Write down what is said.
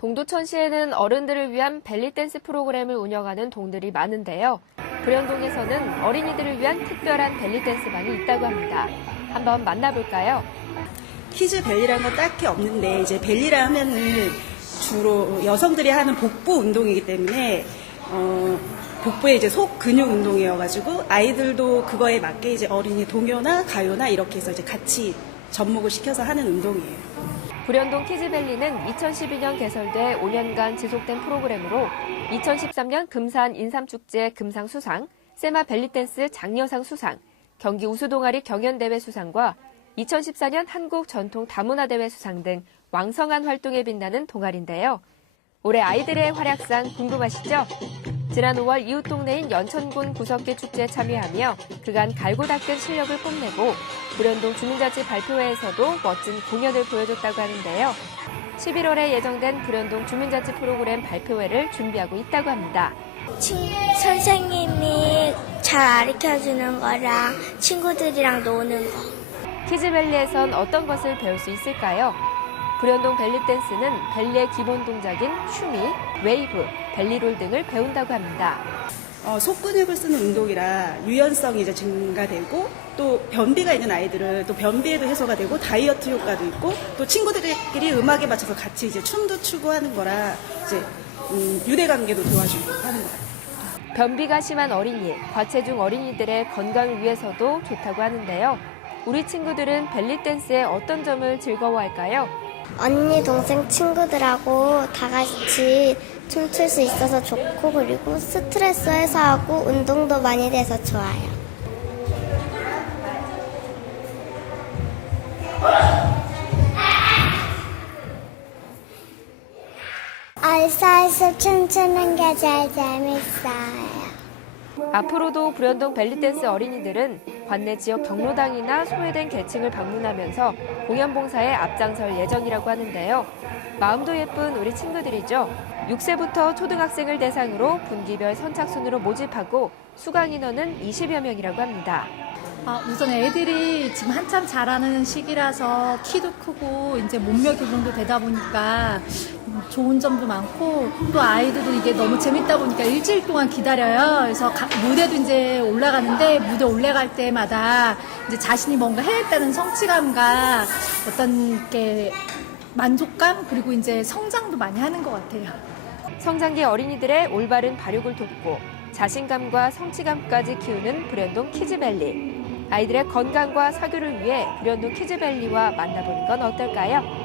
동두천시에는 어른들을 위한 벨리댄스 프로그램을 운영하는 동들이 많은데요. 불현동에서는 어린이들을 위한 특별한 벨리댄스반이 있다고 합니다. 한번 만나볼까요? 키즈 벨리라는 건 딱히 없는데 이제 벨리라 하면은 주로 여성들이 하는 복부 운동이기 때문에 어, 복부의 이제 속 근육 운동이어가지고 아이들도 그거에 맞게 이제 어린이 동요나 가요나 이렇게 해서 이제 같이 접목을 시켜서 하는 운동이에요. 불현동 키즈밸리는 2012년 개설돼 5년간 지속된 프로그램으로 2013년 금산 인삼축제 금상 수상, 세마 벨리댄스 장려상 수상, 경기 우수동아리 경연대회 수상과 2014년 한국 전통 다문화대회 수상 등 왕성한 활동에 빛나는 동아리인데요. 올해 아이들의 활약상 궁금하시죠? 지난 5월 이웃 동네인 연천군 구석기 축제에 참여하며 그간 갈고 닦은 실력을 뽐내고 불현동 주민자치 발표회에서도 멋진 공연을 보여줬다고 하는데요. 11월에 예정된 불현동 주민자치 프로그램 발표회를 준비하고 있다고 합니다. 친, 선생님이 잘 가르쳐주는 거랑 친구들이랑 노는 거. 키즈밸리에선 어떤 것을 배울 수 있을까요? 불현동 벨리댄스는 벨리의 기본 동작인 슈미, 웨이브, 벨리롤 등을 배운다고 합니다. 어, 속근육을 쓰는 운동이라 유연성이 이제 증가되고 또 변비가 있는 아이들은 또 변비에도 해소가 되고 다이어트 효과도 있고 또 친구들끼리 음악에 맞춰서 같이 이제 춤도 추고 하는 거라 이제 음, 유대 관계도 도와주고 하는 것 같아요. 변비가 심한 어린이, 과체중 어린이들의 건강을 위해서도 좋다고 하는데요. 우리 친구들은 벨리댄스의 어떤 점을 즐거워할까요? 언니, 동생, 친구들하고 다 같이 춤출 수 있어서 좋고 그리고 스트레스 해소하고 운동도 많이 돼서 좋아요. 알싸알싸 춤추는 게 제일 재밌어요. 앞으로도 불현동 벨리댄스 어린이들은 관내 지역 경로당이나 소외된 계층을 방문하면서 공연 봉사에 앞장설 예정이라고 하는데요. 마음도 예쁜 우리 친구들이죠. 6세부터 초등학생을 대상으로 분기별 선착순으로 모집하고 수강 인원은 20여 명이라고 합니다. 아, 우선 애들이 지금 한참 자라는 시기라서 키도 크고 이제 몸매 교정도 되다 보니까 좋은 점도 많고 또 아이들도 이게 너무 재밌다 보니까 일주일 동안 기다려요. 그래서 가- 무대도 이제 올라가는데 무대 올라갈 때마다 이제 자신이 뭔가 해냈다는 성취감과 어떤 이렇게 만족감 그리고 이제 성장도 많이 하는 것 같아요. 성장기 어린이들의 올바른 발육을 돕고 자신감과 성취감까지 키우는 불현동 키즈밸리. 아이들의 건강과 사교를 위해 불현동 키즈밸리와 만나보는 건 어떨까요?